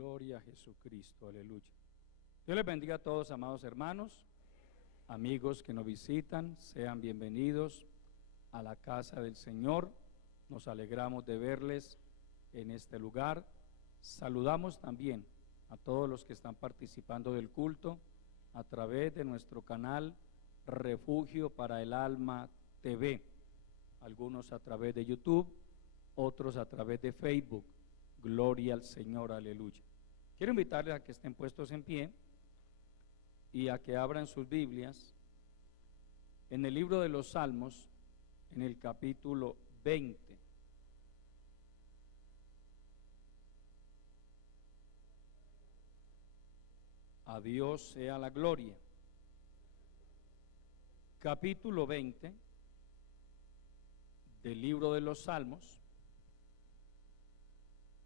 Gloria a Jesucristo, aleluya. Dios les bendiga a todos, amados hermanos, amigos que nos visitan, sean bienvenidos a la casa del Señor. Nos alegramos de verles en este lugar. Saludamos también a todos los que están participando del culto a través de nuestro canal Refugio para el Alma TV, algunos a través de YouTube, otros a través de Facebook. Gloria al Señor, aleluya. Quiero invitarles a que estén puestos en pie y a que abran sus Biblias en el libro de los Salmos, en el capítulo 20. A Dios sea la gloria. Capítulo 20 del libro de los Salmos.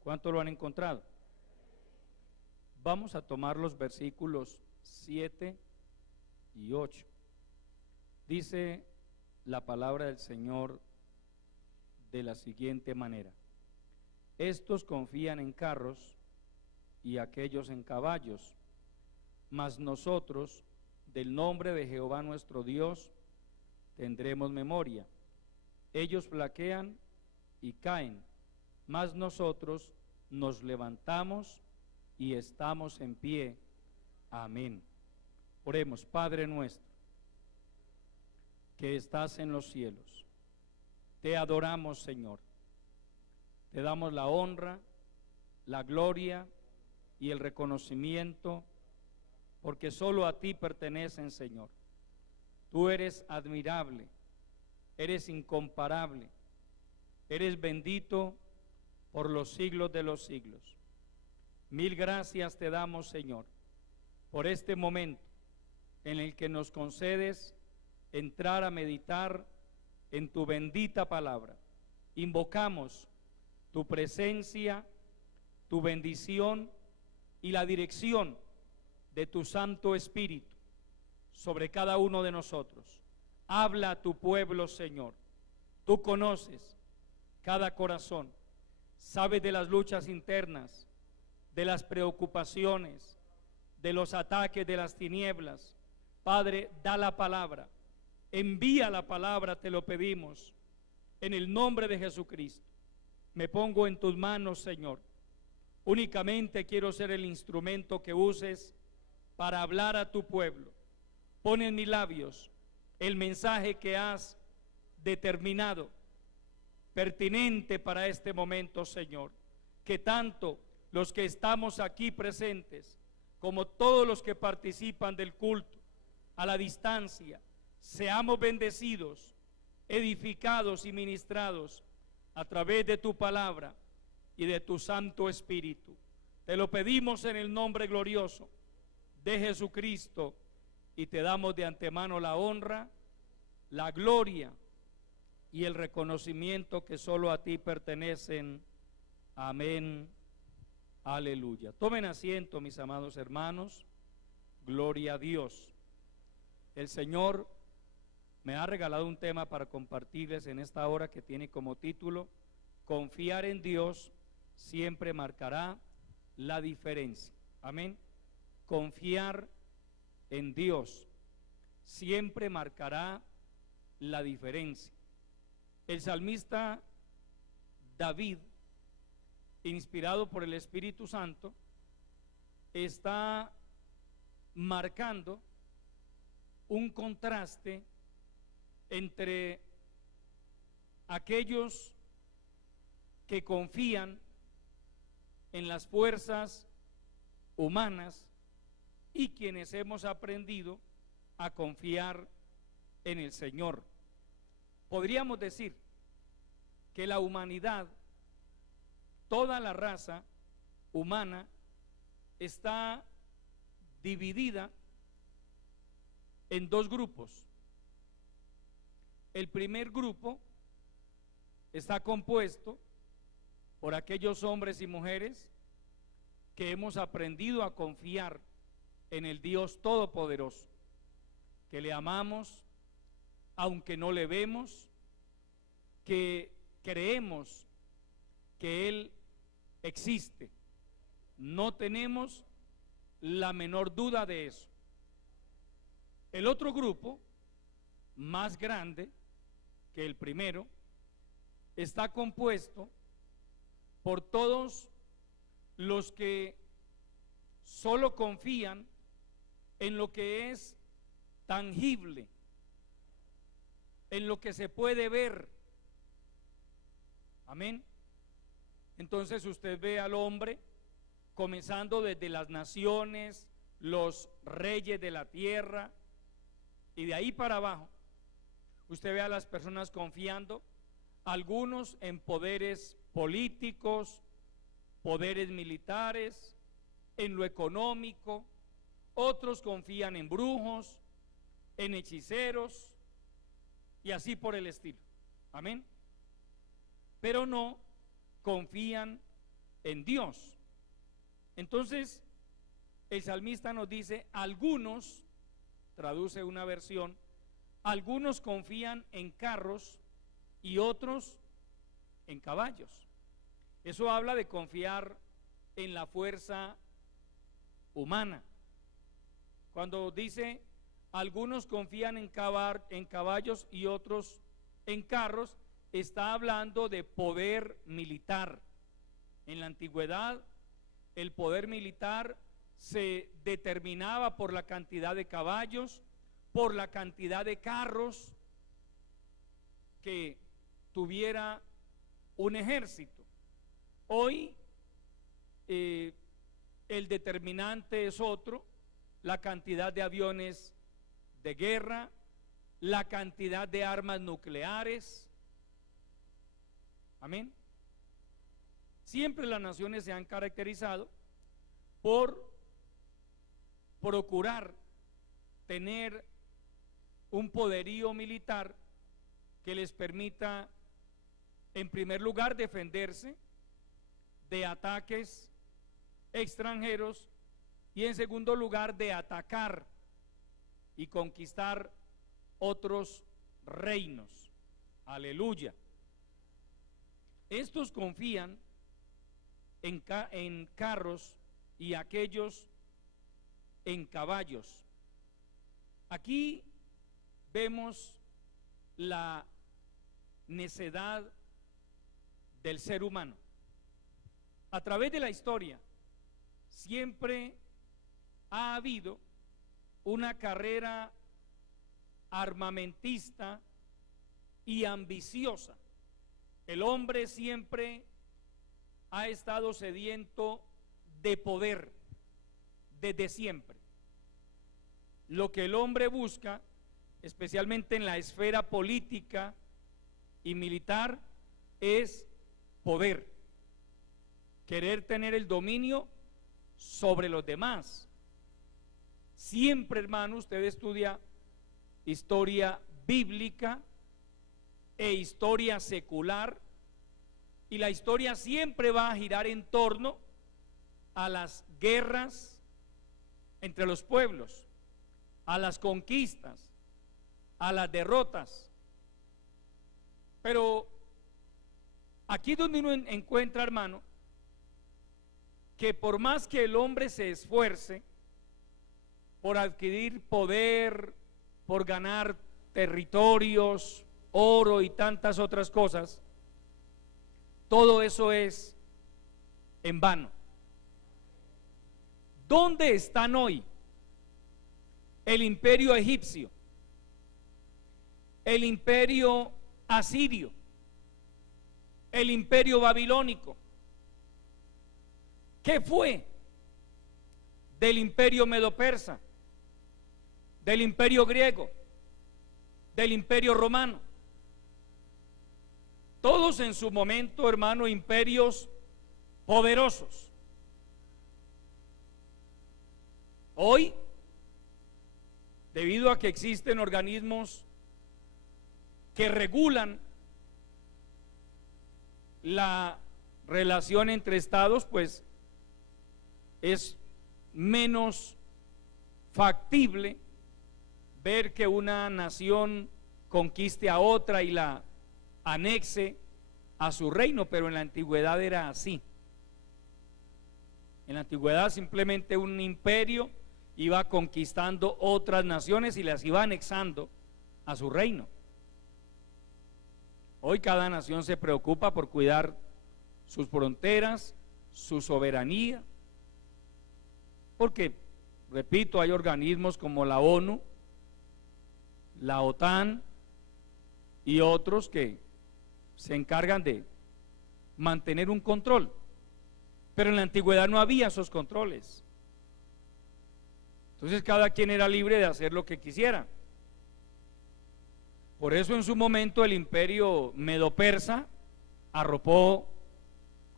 ¿Cuánto lo han encontrado? Vamos a tomar los versículos 7 y 8. Dice la palabra del Señor de la siguiente manera: estos confían en carros y aquellos en caballos, mas nosotros del nombre de Jehová nuestro Dios tendremos memoria. Ellos flaquean y caen, mas nosotros nos levantamos y estamos en pie. Amén. Oremos. Padre nuestro, que estás en los cielos, te adoramos, Señor. Te damos la honra, la gloria y el reconocimiento, porque solo a ti pertenecen, Señor. Tú eres admirable, eres incomparable, eres bendito por los siglos de los siglos. Mil gracias te damos, Señor, por este momento en el que nos concedes entrar a meditar en tu bendita palabra. Invocamos tu presencia, tu bendición y la dirección de tu Santo Espíritu sobre cada uno de nosotros. Habla a tu pueblo, Señor. Tú conoces cada corazón, sabes de las luchas internas, de las preocupaciones, de los ataques de las tinieblas. Padre, da la palabra, envía la palabra, te lo pedimos, en el nombre de Jesucristo. Me pongo en tus manos, Señor. Únicamente quiero ser el instrumento que uses para hablar a tu pueblo. Pon en mis labios el mensaje que has determinado, pertinente para este momento, Señor. Que tanto los que estamos aquí presentes, como todos los que participan del culto a la distancia, seamos bendecidos, edificados y ministrados a través de tu palabra y de tu Santo Espíritu. Te lo pedimos en el nombre glorioso de Jesucristo y te damos de antemano la honra, la gloria y el reconocimiento que solo a ti pertenecen. Amén. Aleluya. Tomen asiento, mis amados hermanos. Gloria a Dios. El Señor me ha regalado un tema para compartirles en esta hora que tiene como título: confiar en Dios siempre marcará la diferencia. Amén. Confiar en Dios siempre marcará la diferencia. El salmista David, inspirado por el Espíritu Santo, está marcando un contraste entre aquellos que confían en las fuerzas humanas y quienes hemos aprendido a confiar en el Señor. Podríamos decir que la humanidad, toda la raza humana, está dividida en dos grupos. El primer grupo está compuesto por aquellos hombres y mujeres que hemos aprendido a confiar en el Dios Todopoderoso, que le amamos aunque no le vemos, que creemos que Él existe, No tenemos la menor duda de eso. El otro grupo, más grande que el primero, está compuesto por todos los que solo confían en lo que es tangible, en lo que se puede ver. Amén. Entonces usted ve al hombre, comenzando desde las naciones, los reyes de la tierra, y de ahí para abajo, usted ve a las personas confiando, algunos en poderes políticos, poderes militares, en lo económico, otros confían en brujos, en hechiceros, y así por el estilo. Amén. Pero no confían en Dios. Entonces, el salmista nos dice, algunos, traduce una versión, algunos confían en carros y otros en caballos. Eso habla de confiar en la fuerza humana. Cuando dice, algunos confían en caballos y otros en carros, está hablando de poder militar. En la antigüedad, el poder militar se determinaba por la cantidad de caballos, por la cantidad de carros que tuviera un ejército. Hoy el determinante es otro, la cantidad de aviones de guerra, la cantidad de armas nucleares. Amén. Siempre las naciones se han caracterizado por procurar tener un poderío militar que les permita, en primer lugar, defenderse de ataques extranjeros y en segundo lugar de atacar y conquistar otros reinos. Aleluya. Estos confían en carros y aquellos en caballos. Aquí vemos la necedad del ser humano. A través de la historia siempre ha habido una carrera armamentista y ambiciosa. El hombre siempre ha estado sediento de poder desde siempre. Lo que el hombre busca, especialmente en la esfera política y militar, es poder, querer tener el dominio sobre los demás. Siempre, hermano, usted estudia historia bíblica e historia secular, y la historia siempre va a girar en torno a las guerras entre los pueblos, a las conquistas, a las derrotas. Pero aquí donde uno encuentra, hermano, que por más que el hombre se esfuerce por adquirir poder, por ganar territorios, oro y tantas otras cosas, todo eso es en vano. ¿Dónde están hoy el imperio egipcio, el imperio asirio, el imperio babilónico? ¿Qué fue del imperio medo-persa, del imperio griego, del imperio romano? Todos en su momento, hermano, imperios poderosos. Hoy, debido a que existen organismos que regulan la relación entre estados, pues es menos factible ver que una nación conquiste a otra y la anexe a su reino, pero en la antigüedad era así. En la antigüedad simplemente un imperio iba conquistando otras naciones y las iba anexando a su reino. Hoy cada nación se preocupa por cuidar sus fronteras, su soberanía, porque, repito, hay organismos como la ONU, la OTAN y otros que se encargan de mantener un control. Pero en la antigüedad no había esos controles. Entonces cada quien era libre de hacer lo que quisiera. Por eso en su momento el imperio medo-persa arropó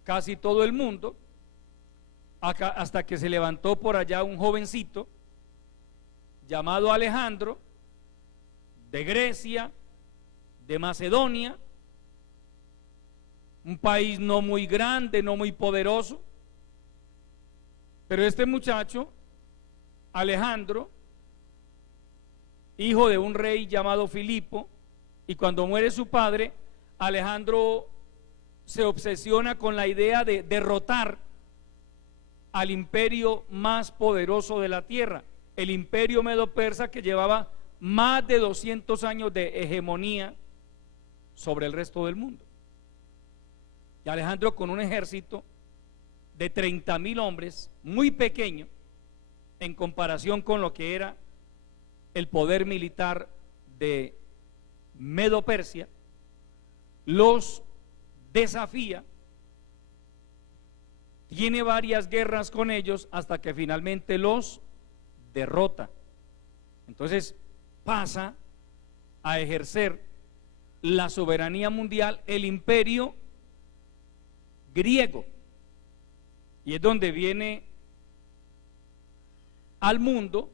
casi todo el mundo, hasta que se levantó por allá un jovencito llamado Alejandro, de Grecia, de Macedonia, un país no muy grande, no muy poderoso, pero este muchacho, Alejandro, hijo de un rey llamado Filipo, y cuando muere su padre, Alejandro se obsesiona con la idea de derrotar al imperio más poderoso de la tierra, el imperio medo-persa, que llevaba más de 200 años de hegemonía sobre el resto del mundo. Y Alejandro, con un ejército de 30.000 hombres, muy pequeño en comparación con lo que era el poder militar de Medo-Persia, los desafía, tiene varias guerras con ellos hasta que finalmente los derrota. Entonces pasa a ejercer la soberanía mundial el imperio griego, y es donde viene al mundo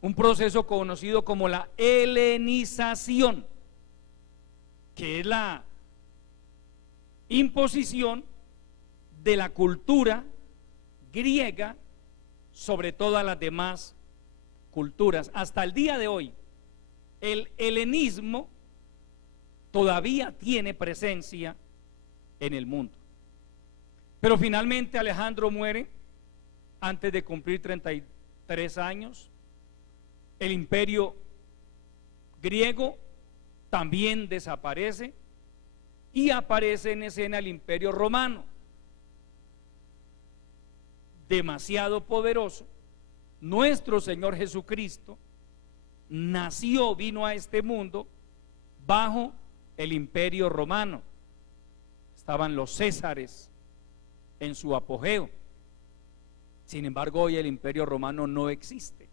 un proceso conocido como la helenización, que es la imposición de la cultura griega sobre todas las demás culturas. Hasta el día de hoy, el helenismo todavía tiene presencia en el mundo. Pero finalmente Alejandro muere antes de cumplir 33 años. El imperio griego también desaparece y aparece en escena el imperio romano, demasiado poderoso. Nuestro Señor Jesucristo nació, vino a este mundo bajo el imperio romano. Estaban los Césares en su apogeo. Sin embargo, hoy el imperio romano no existe.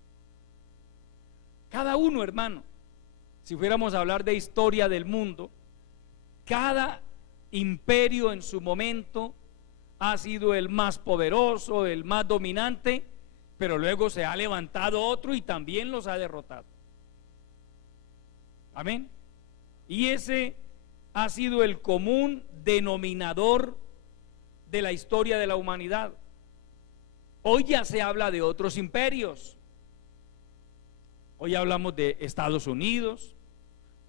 Cada uno, hermano, si fuéramos a hablar de historia del mundo, cada imperio en su momento ha sido el más poderoso, el más dominante, pero luego se ha levantado otro y también los ha derrotado. Amén. Y ese ha sido el común denominador de la historia de la humanidad. Hoy ya se habla de otros imperios. Hoy hablamos de Estados Unidos,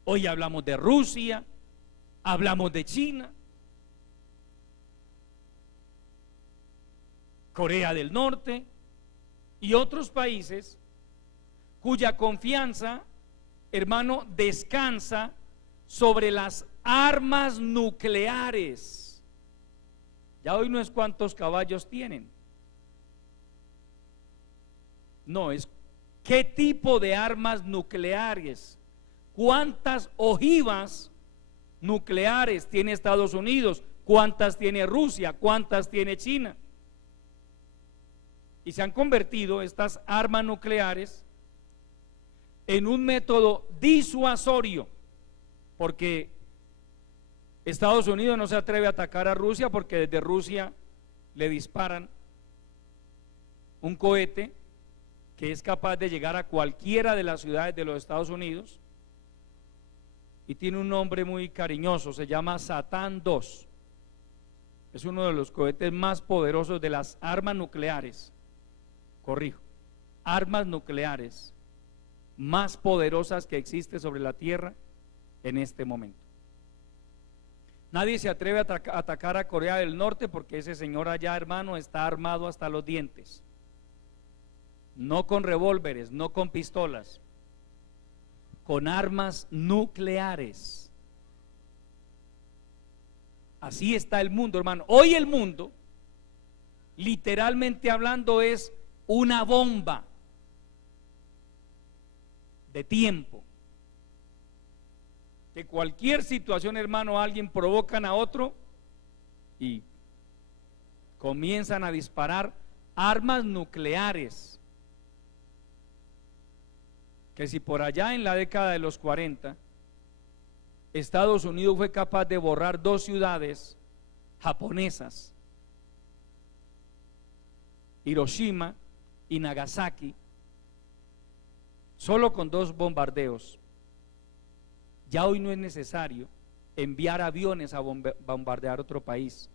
hoy hablamos de Rusia, hablamos de China, Corea del Norte y otros países cuya confianza, hermano, descansa sobre las armas nucleares. Ya hoy no es cuántos caballos tienen, no, es qué tipo de armas nucleares, cuántas ojivas nucleares tiene Estados Unidos, cuántas tiene Rusia, cuántas tiene China. Y se han convertido estas armas nucleares en un método disuasorio, porque Estados Unidos no se atreve a atacar a Rusia porque desde Rusia le disparan un cohete que es capaz de llegar a cualquiera de las ciudades de los Estados Unidos, y tiene un nombre muy cariñoso, se llama Satán II. Es uno de los cohetes más poderosos de las armas nucleares, corrijo, armas nucleares más poderosas que existe sobre la tierra en este momento. Nadie se atreve a atacar a Corea del Norte porque ese señor allá, hermano, está armado hasta los dientes. No con revólveres, no con pistolas, con armas nucleares. Así está el mundo, hermano. Hoy el mundo, literalmente hablando, es una bomba de tiempo. Que cualquier situación, hermano, alguien provocan a otro y comienzan a disparar armas nucleares. Que si por allá en la década de los 40 Estados Unidos fue capaz de borrar 2 ciudades japonesas, Hiroshima y Nagasaki, solo con 2 bombardeos. Ya hoy no es necesario enviar aviones a bombardear otro país.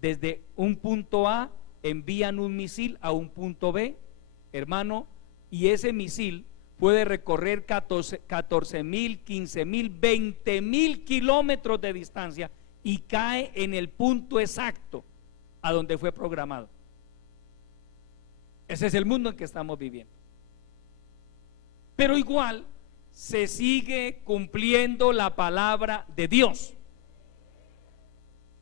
Desde un punto A envían un misil a un punto B, hermano, y ese misil puede recorrer 14.000, 15.000, 20.000 kilómetros de distancia y cae en el punto exacto a donde fue programado. Ese es el mundo en que estamos viviendo. Pero igual se sigue cumpliendo la palabra de Dios.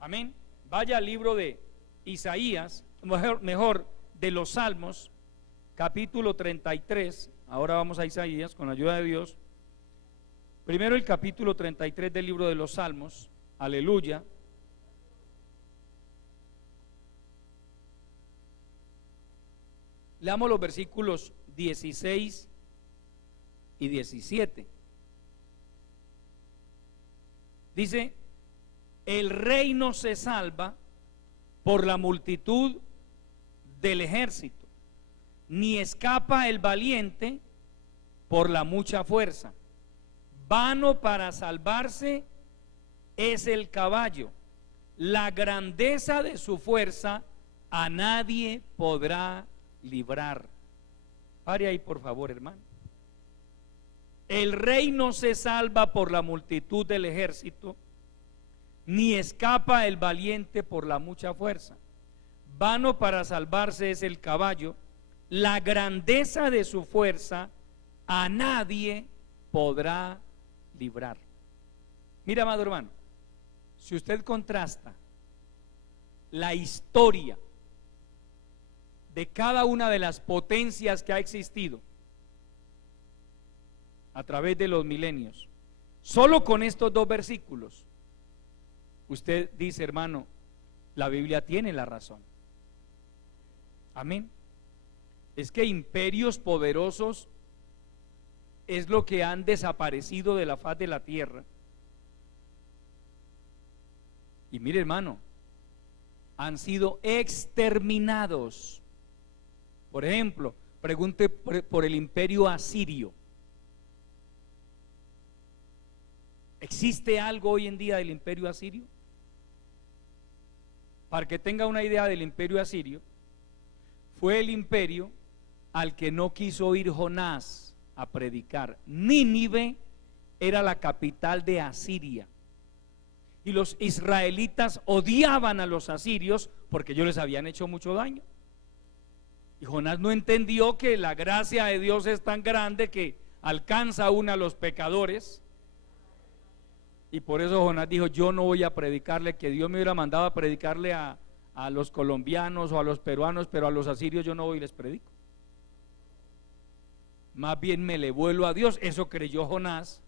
Amén. Vaya al libro de Isaías, mejor de los Salmos, capítulo 33. Ahora vamos a Isaías con la ayuda de Dios. Primero el capítulo 33 del libro de los Salmos. Aleluya. Leamos los versículos 16 y 17. Dice: el rey no se salva por la multitud del ejército, ni escapa el valiente por la mucha fuerza. Vano para salvarse es el caballo, la grandeza de su fuerza a nadie podrá librar. Pare ahí por favor, hermano. El rey no se salva por la multitud del ejército, ni escapa el valiente por la mucha fuerza. Vano para salvarse es el caballo, la grandeza de su fuerza a nadie podrá librar. Mira, amado hermano, si usted contrasta la historia de cada una de las potencias que ha existido a través de los milenios, solo con estos 2 versículos, usted dice, hermano, la Biblia tiene la razón. Amén. Es que imperios poderosos es lo que han desaparecido de la faz de la tierra. Y mire, hermano, han sido exterminados. Por ejemplo, pregunte por el imperio asirio. ¿Existe algo hoy en día del imperio asirio? Para que tenga una idea del imperio asirio, fue el imperio al que no quiso ir Jonás a predicar. Nínive era la capital de Asiria, y los israelitas odiaban a los asirios porque ellos les habían hecho mucho daño. Y Jonás no entendió que la gracia de Dios es tan grande que alcanza aún a los pecadores. Y por eso Jonás dijo: yo no voy a predicarle, que Dios me hubiera mandado a predicarle a los colombianos o a los peruanos, pero a los asirios yo no voy y les predico. Más bien me le vuelo a Dios. Eso creyó Jonás.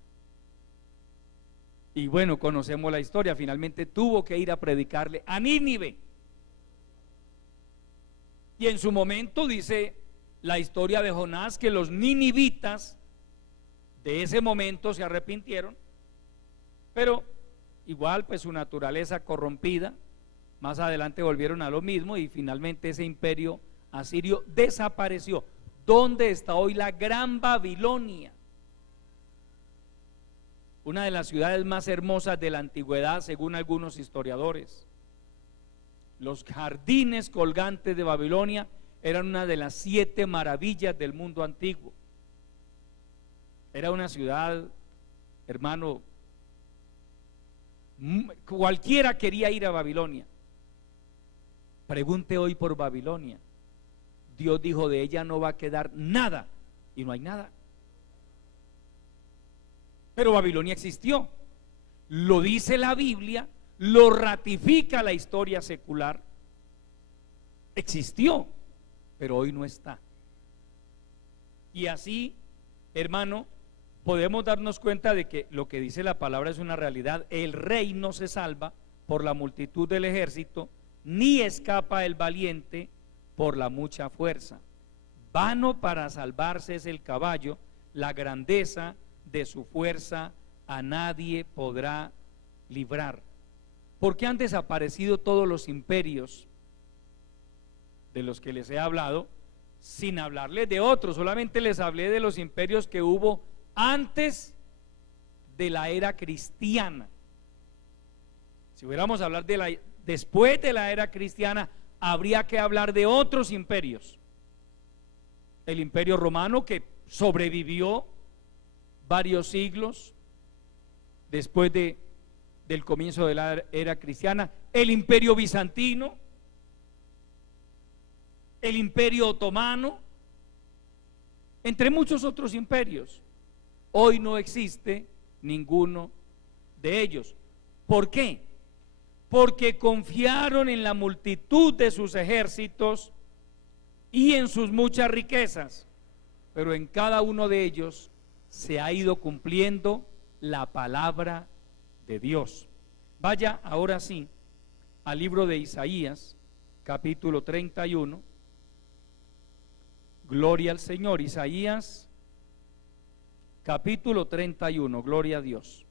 Y bueno, conocemos la historia. Finalmente tuvo que ir a predicarle a Nínive. Y en su momento dice la historia de Jonás que los ninivitas de ese momento se arrepintieron, pero igual pues su naturaleza corrompida, más adelante volvieron a lo mismo y finalmente ese imperio asirio desapareció. ¿Dónde está hoy la Gran Babilonia? Una de las ciudades más hermosas de la antigüedad, según algunos historiadores. Los jardines colgantes de Babilonia eran una de las 7 maravillas del mundo antiguo. Era una ciudad, hermano, Cualquiera quería ir a Babilonia. Pregunte hoy por Babilonia. Dios dijo, de ella no va a quedar nada, y no hay nada. Pero Babilonia existió. Lo dice la Biblia, lo ratifica la historia secular. Existió, pero hoy no está. Y así, hermano, podemos darnos cuenta de que lo que dice la palabra es una realidad. El rey no se salva por la multitud del ejército, ni escapa el valiente por la mucha fuerza. Vano para salvarse es el caballo, la grandeza de su fuerza a nadie podrá librar. Porque han desaparecido todos los imperios de los que les he hablado, sin hablarles de otros. Solamente les hablé de los imperios que hubo antes de la era cristiana. Si hubiéramos a hablar después de la era cristiana, habría que hablar de otros imperios. El imperio romano, que sobrevivió varios siglos después del comienzo de la era cristiana. El imperio bizantino, el imperio otomano, entre muchos otros imperios. Hoy no existe ninguno de ellos. ¿Por qué? Porque confiaron en la multitud de sus ejércitos y en sus muchas riquezas, pero en cada uno de ellos se ha ido cumpliendo la palabra de Dios. Vaya ahora sí al libro de Isaías, capítulo 31. Gloria al Señor. Isaías, capítulo 31. Gloria a Dios.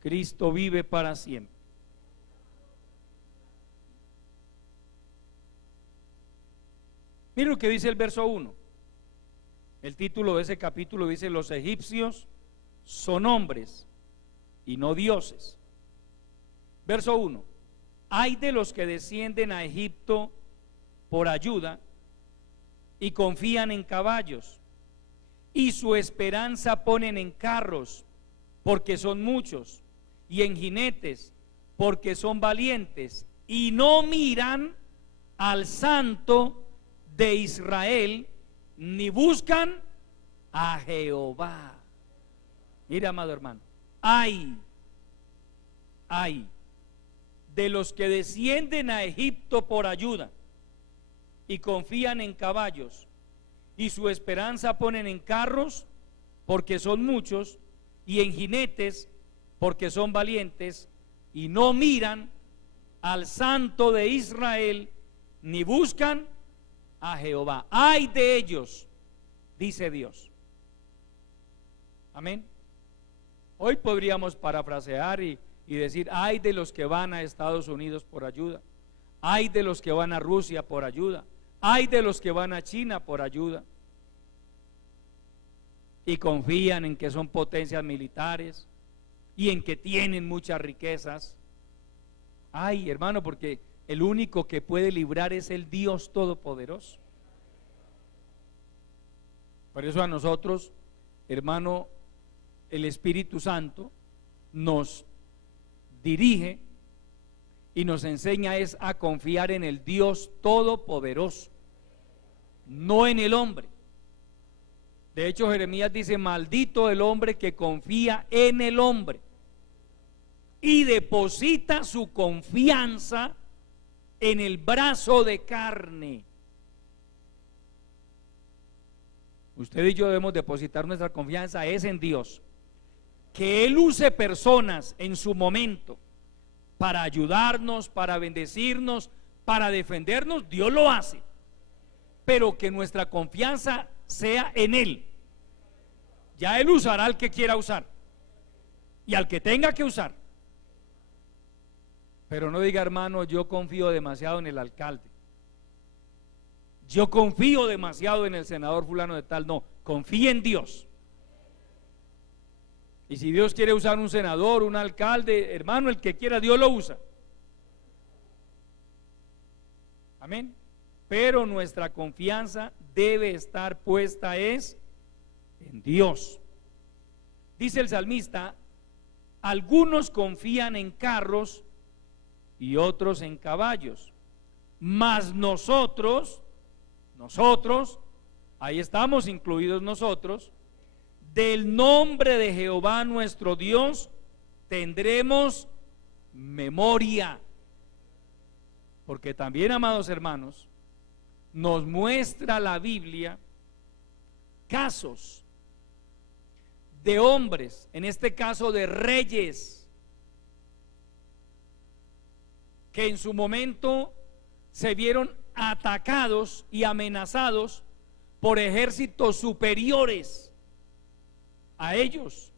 Cristo vive para siempre. Mira lo que dice el verso 1. El título de ese capítulo dice: los egipcios son hombres y no dioses. Verso 1. Ay de los que descienden a Egipto por ayuda y confían en caballos, y su esperanza ponen en carros, porque son muchos, y en jinetes, porque son valientes, y no miran al Santo de Israel, ni buscan a Jehová. Mira, amado hermano, ay de los que descienden a Egipto por ayuda y confían en caballos, y su esperanza ponen en carros, porque son muchos, y en jinetes, porque son valientes, y no miran al Santo de Israel, ni buscan a Jehová. Ay de ellos, dice Dios. Amén. Hoy podríamos parafrasear y decir: ay de los que van a Estados Unidos por ayuda, ay de los que van a Rusia por ayuda, ay de los que van a China por ayuda y confían en que son potencias militares y en que tienen muchas riquezas. Ay, hermano, porque el único que puede librar es el Dios Todopoderoso. Por eso a nosotros, hermano, el Espíritu Santo nos dirige y nos enseña es a confiar en el Dios Todopoderoso, no en el hombre. De hecho, Jeremías dice: maldito el hombre que confía en el hombre y deposita su confianza en el brazo de carne. Usted y yo debemos depositar nuestra confianza es en Dios. Que Él use personas en su momento para ayudarnos, para bendecirnos, para defendernos, Dios lo hace. Pero que nuestra confianza sea en Él. Ya Él usará al que quiera usar y al que tenga que usar. Pero no diga: hermano, yo confío demasiado en el alcalde, yo confío demasiado en el senador fulano de tal. No, confíe en Dios. Y si Dios quiere usar un senador, un alcalde, hermano, el que quiera, Dios lo usa. Amén. Pero nuestra confianza debe estar puesta es en Dios. Dice el salmista: Algunos confían en carros y otros en caballos, mas nosotros, ahí estamos incluidos nosotros, del nombre de Jehová nuestro Dios tendremos memoria. Porque también, amados hermanos, nos muestra la Biblia casos de hombres, en este caso de reyes, que en su momento se vieron atacados y amenazados por ejércitos superiores a ellos,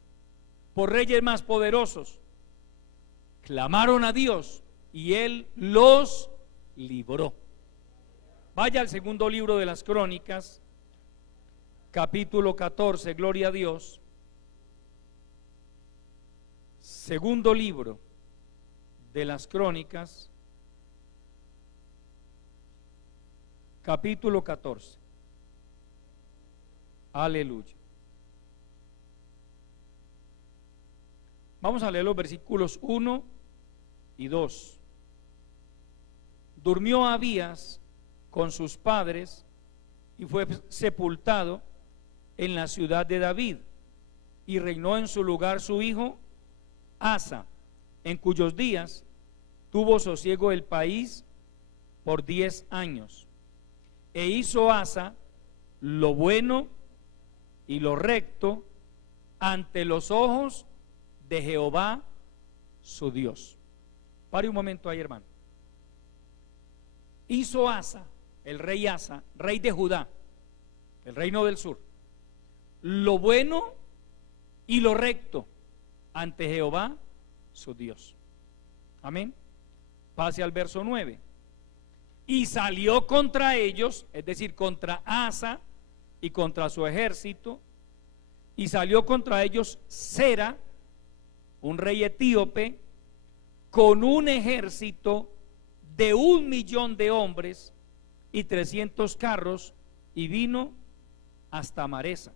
por reyes más poderosos. Clamaron a Dios y Él los libró. Vaya al segundo libro de las Crónicas, capítulo 14, gloria a Dios. Segundo libro de las Crónicas, capítulo 14. Aleluya. Vamos a leer los versículos 1 y 2. Durmió Abías con sus padres y fue sepultado en la ciudad de David, y reinó en su lugar su hijo Asa, en cuyos días tuvo sosiego el país por 10 años. E hizo Asa lo bueno y lo recto ante los ojos de Jehová su Dios. Pare un momento ahí, hermano. Hizo Asa, el rey Asa, rey de Judá, el reino del sur, lo bueno y lo recto ante Jehová su Dios. Amén. Pase al verso 9. Y salió contra ellos, es decir, contra Asa y contra su ejército, y salió contra ellos Sera, un rey etíope, con un ejército de 1,000,000 de hombres y 300 carros, y vino hasta Maresa.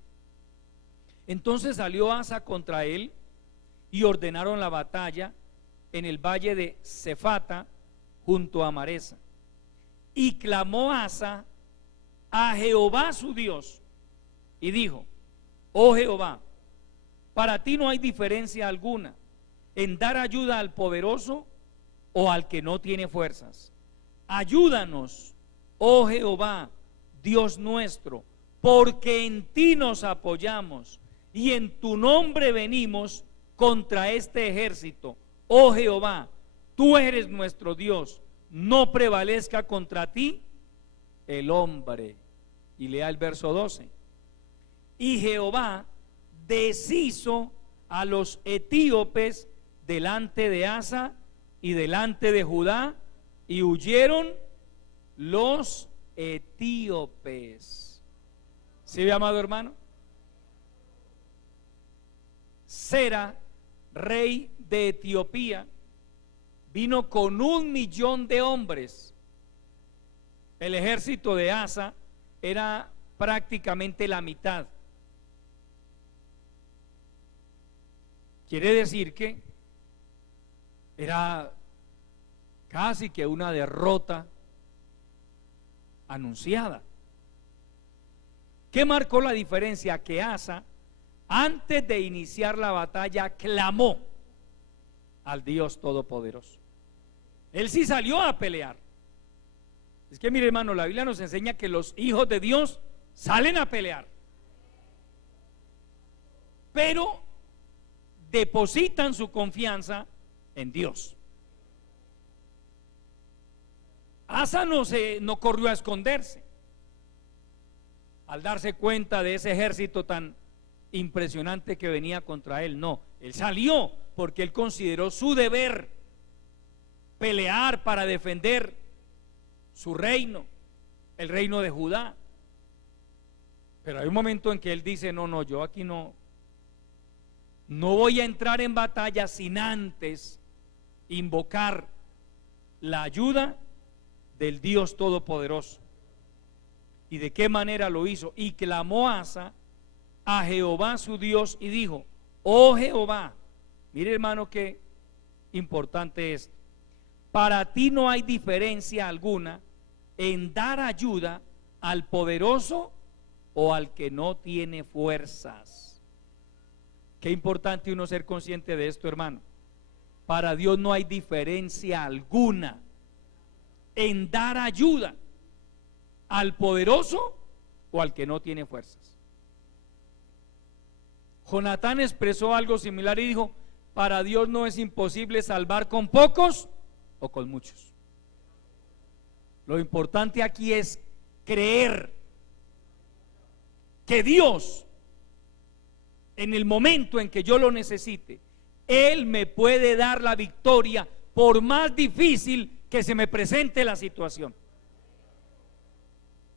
Entonces salió Asa contra él, y ordenaron la batalla en el valle de Cefata, junto a Maresa. Y clamó Asa a Jehová su Dios, y dijo: oh Jehová, para ti no hay diferencia alguna en dar ayuda al poderoso o al que no tiene fuerzas. Ayúdanos, oh Jehová, Dios nuestro, porque en ti nos apoyamos y en tu nombre venimos contra este ejército. Oh Jehová, tú eres nuestro Dios, no prevalezca contra ti el hombre. Y lea el verso 12. Y Jehová deshizo a los etíopes delante de Asa y delante de Judá, y huyeron los etíopes. ¿Sí ve, amado hermano? Sera, rey de Etiopía, vino con 1,000,000 de hombres. El ejército de Asa era prácticamente la mitad. Quiere decir que era casi que una derrota anunciada. ¿Qué marcó la diferencia? Que Asa, antes de iniciar la batalla, clamó al Dios Todopoderoso. Él sí salió a pelear. Es que mire, hermano, la Biblia nos enseña que los hijos de Dios salen a pelear, pero depositan su confianza en Dios. Asa no corrió a esconderse al darse cuenta de ese ejército tan impresionante que venía contra él. No, él salió porque él consideró su deber pelear para defender su reino, el reino de Judá. Pero hay un momento en que él dice: no, yo aquí no voy a entrar en batalla sin antes invocar la ayuda del Dios Todopoderoso. ¿Y de qué manera lo hizo? Y clamó Asa a Jehová su Dios y dijo: oh Jehová, Mire, hermano, qué importante es. Para ti no hay diferencia alguna en dar ayuda al poderoso o al que no tiene fuerzas. Qué importante uno ser consciente de esto, hermano. Para Dios no hay diferencia alguna en dar ayuda al poderoso o al que no tiene fuerzas. Jonatán expresó algo similar y dijo: para Dios no es imposible salvar con pocos o con muchos. Lo importante aquí es creer que Dios, en el momento en que yo lo necesite, Él me puede dar la victoria, por más difícil que se me presente la situación.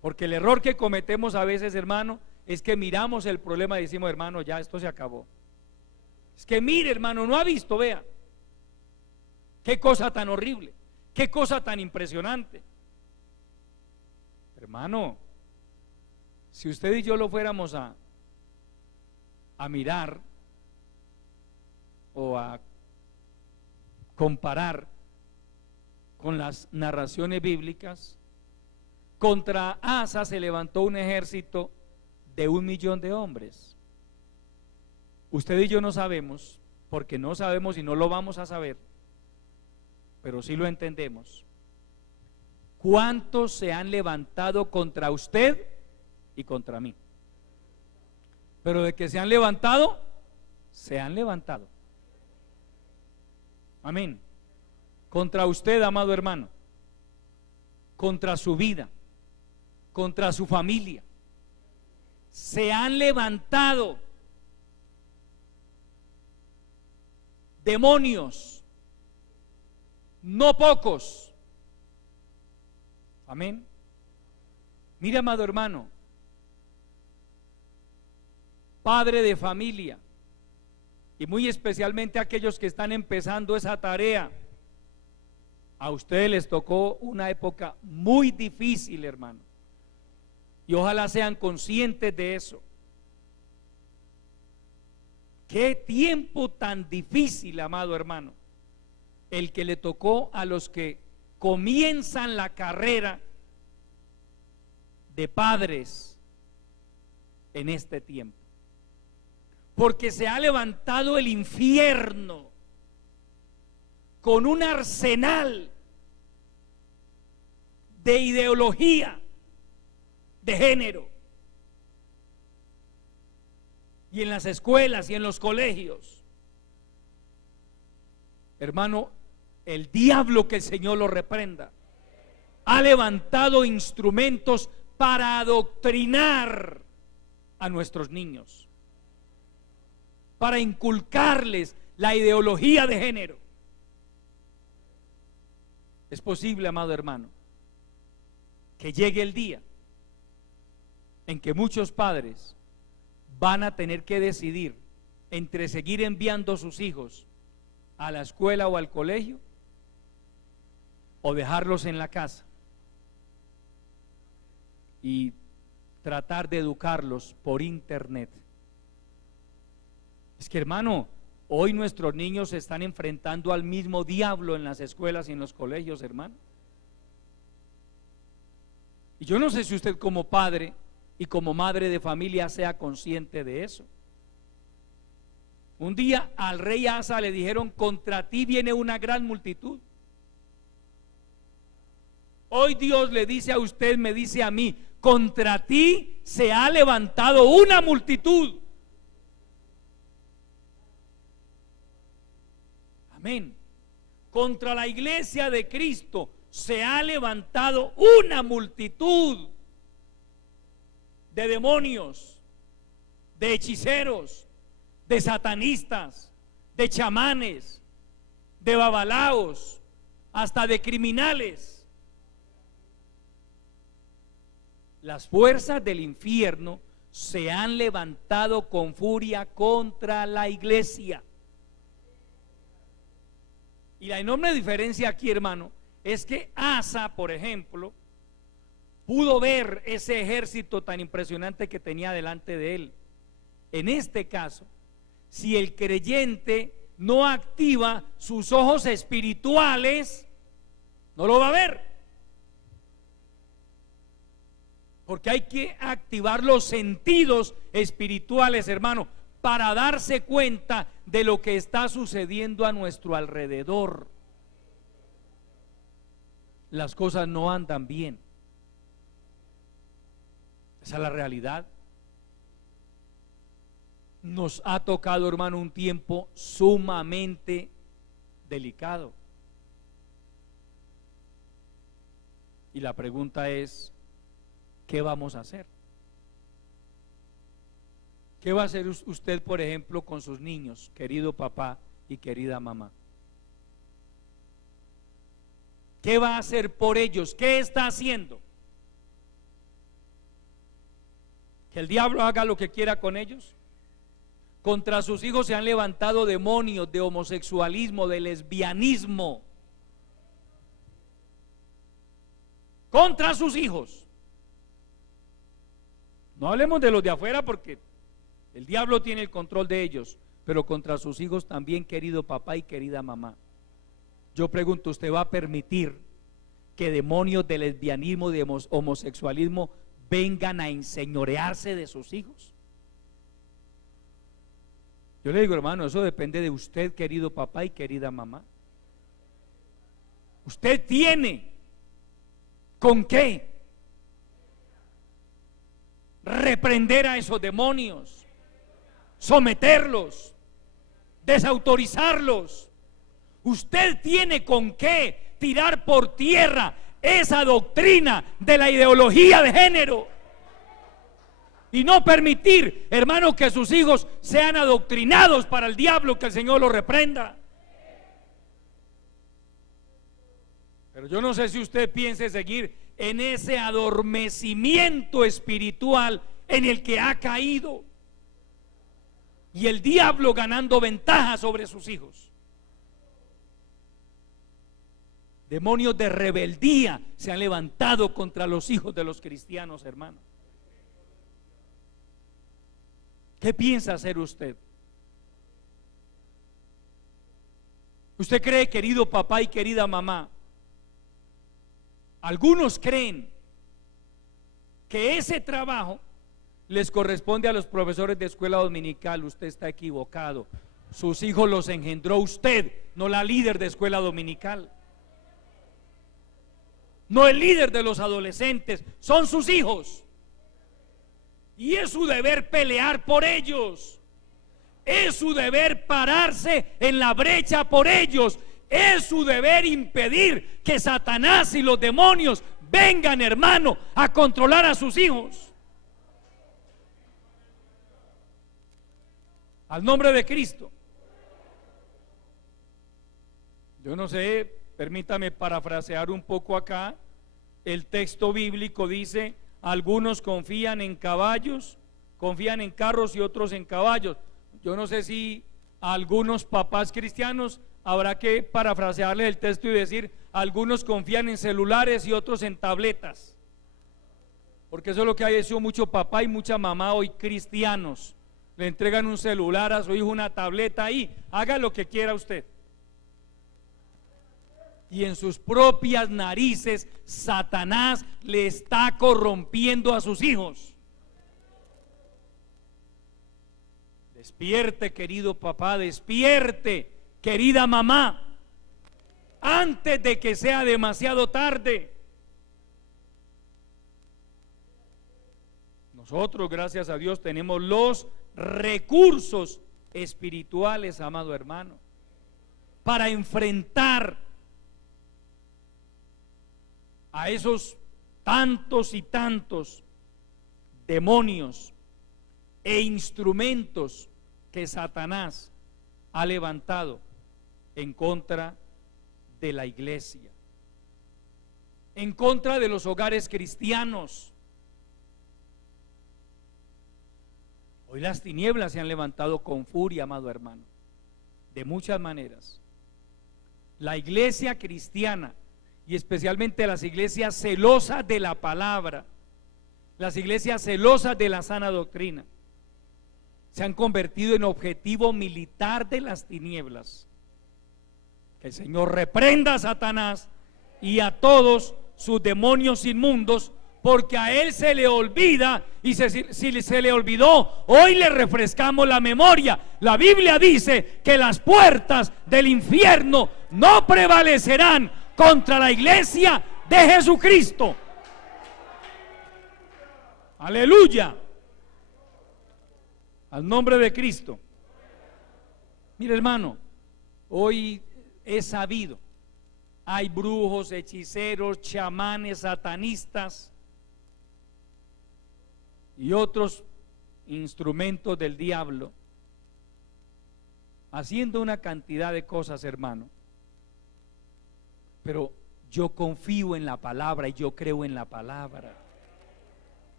Porque el error que cometemos a veces, hermano, es que miramos el problema y decimos: hermano, ya esto se acabó. Es que mire, hermano, no ha visto, vea, qué cosa tan horrible, qué cosa tan impresionante. Hermano, si usted y yo lo fuéramos a mirar o a comparar con las narraciones bíblicas, contra Asa se levantó un ejército de 1 millón de hombres. Usted y yo no sabemos, porque no sabemos y no lo vamos a saber, pero sí lo entendemos. ¿Cuántos se han levantado contra usted y contra mí? Pero de que se han levantado, se han levantado. Amén. Contra usted, amado hermano, contra su vida, contra su familia, se han levantado demonios, no pocos. Amén. Mira, amado hermano, padre de familia, y muy especialmente aquellos que están empezando esa tarea, a ustedes les tocó una época muy difícil, hermano, y ojalá sean conscientes de eso. Qué tiempo tan difícil, amado hermano, el que le tocó a los que comienzan la carrera de padres en este tiempo, porque se ha levantado el infierno con un arsenal de ideología de género, y en las escuelas y en los colegios, hermano, el diablo, que el Señor lo reprenda, ha levantado instrumentos para adoctrinar a nuestros niños, para inculcarles la ideología de género. Es posible, amado hermano, que llegue el día en que muchos padres van a tener que decidir entre seguir enviando a sus hijos a la escuela o al colegio, o dejarlos en la casa y tratar de educarlos por internet. Es que, hermano, hoy nuestros niños se están enfrentando al mismo diablo en las escuelas y en los colegios, hermano. Y yo no sé si usted, como padre y como madre de familia, sea consciente de eso. Un día al rey Asa le dijeron: contra ti viene una gran multitud. Hoy Dios le dice a usted, me dice a mí: contra ti se ha levantado una multitud. Amén. Contra la iglesia de Cristo se ha levantado una multitud de demonios, de hechiceros, de satanistas, de chamanes, de babalaos, hasta de criminales. Las fuerzas del infierno se han levantado con furia contra la iglesia. Y la enorme diferencia aquí, hermano, es que Asa, por ejemplo, pudo ver ese ejército tan impresionante que tenía delante de él. En este caso, si el creyente no activa sus ojos espirituales, no lo va a ver. Porque hay que activar los sentidos espirituales, hermano, para darse cuenta de lo que está sucediendo a nuestro alrededor. Las cosas no andan bien. Esa es la realidad. Nos ha tocado, hermano, un tiempo sumamente delicado. Y la pregunta es, ¿qué vamos a hacer? ¿Qué va a hacer usted, por ejemplo, con sus niños, querido papá y querida mamá? ¿Qué va a hacer por ellos? ¿Qué está haciendo? ¿Que el diablo haga lo que quiera con ellos? Contra sus hijos se han levantado demonios de homosexualismo, de lesbianismo. Contra sus hijos. No hablemos de los de afuera porque el diablo tiene el control de ellos, pero contra sus hijos también, querido papá y querida mamá. Yo pregunto, ¿usted va a permitir que demonios de lesbianismo, de homosexualismo vengan a enseñorearse de sus hijos? Yo le digo, hermano, eso depende de usted, querido papá y querida mamá. Usted tiene con qué reprender a esos demonios, someterlos, desautorizarlos. Usted tiene con qué tirar por tierra esa doctrina de la ideología de género y no permitir, hermano, que sus hijos sean adoctrinados para el diablo. Que el Señor los reprenda. Pero yo no sé si usted piense seguir en ese adormecimiento espiritual en el que ha caído, y el diablo ganando ventaja sobre sus hijos. Demonios de rebeldía se han levantado contra los hijos de los cristianos, hermano. ¿Qué piensa hacer usted? ¿Usted cree, querido papá y querida mamá? Algunos creen que ese trabajo les corresponde a los profesores de escuela dominical. Usted está equivocado. Sus hijos los engendró usted, no la líder de escuela dominical, no el líder de los adolescentes. Son sus hijos y es su deber pelear por ellos. Es su deber pararse en la brecha por ellos. Es su deber impedir que Satanás y los demonios vengan, hermano, a controlar a sus hijos. Al nombre de Cristo. Yo no sé, permítame parafrasear un poco acá. El texto bíblico dice: algunos confían en caballos, confían en carros y otros en caballos. Yo no sé si a algunos papás cristianos habrá que parafrasearle el texto y decir: algunos confían en celulares y otros en tabletas, porque eso es lo que ha hecho mucho papá y mucha mamá hoy cristianos. Le entregan un celular a su hijo, una tableta, ahí, haga lo que quiera usted. Y en sus propias narices Satanás le está corrompiendo a sus hijos. Despierte, querido papá, despierte, querida mamá, antes de que sea demasiado tarde. Nosotros, gracias a Dios, tenemos los recursos espirituales, amado hermano, para enfrentar a esos tantos y tantos demonios e instrumentos que Satanás ha levantado en contra de la iglesia, en contra de los hogares cristianos. Hoy las tinieblas se han levantado con furia, amado hermano, de muchas maneras. La iglesia cristiana, y especialmente las iglesias celosas de la palabra, las iglesias celosas de la sana doctrina, se han convertido en objetivo militar de las tinieblas. Que el Señor reprenda a Satanás y a todos sus demonios inmundos, porque a él se le olvida, y si se le olvidó, hoy le refrescamos la memoria. La Biblia dice que las puertas del infierno no prevalecerán contra la iglesia de Jesucristo. Aleluya, al nombre de Cristo. Mire, hermano, hoy es sabido, hay brujos, hechiceros, chamanes, satanistas y otros instrumentos del diablo haciendo una cantidad de cosas, hermano. Pero yo confío en la palabra y yo creo en la palabra.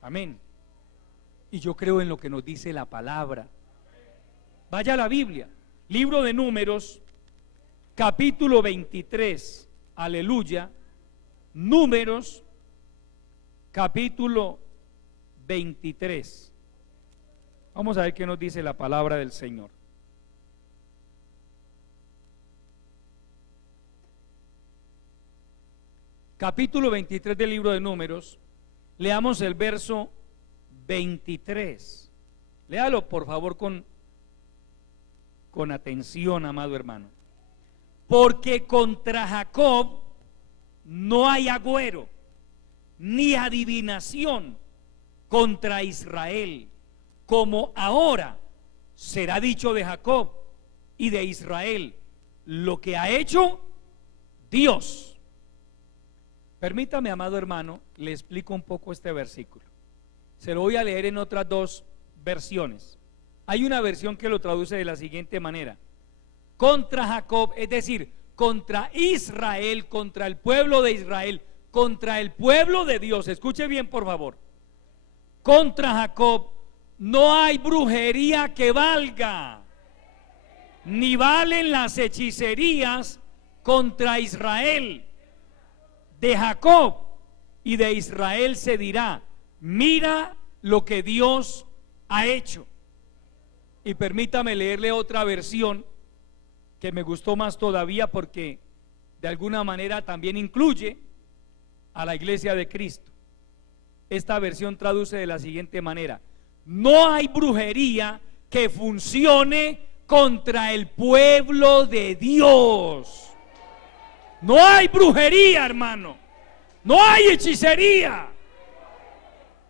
Amén. Y yo creo en lo que nos dice la palabra. Vaya a la Biblia, libro de Números, capítulo 23. Aleluya. Números, capítulo 23. Vamos a ver qué nos dice la palabra del Señor. Capítulo 23 del libro de Números. Leamos el verso 23. Léalo por favor con atención, amado hermano. Porque contra Jacob no hay agüero, ni adivinación contra Israel, como ahora será dicho de Jacob y de Israel, lo que ha hecho Dios. Permítame, amado hermano, le explico un poco este versículo. Se lo voy a leer en otras dos versiones. Hay una versión que lo traduce de la siguiente manera: contra Jacob, es decir, contra Israel, contra el pueblo de Israel, contra el pueblo de Dios. Escuche bien, por favor. Contra Jacob no hay brujería que valga, ni valen las hechicerías contra Israel. De Jacob y de Israel se dirá: mira lo que Dios ha hecho. Y permítame leerle otra versión que me gustó más todavía, porque de alguna manera también incluye a la iglesia de Cristo. Esta versión traduce de la siguiente manera: no hay brujería que funcione contra el pueblo de Dios. No hay brujería, hermano. No hay hechicería.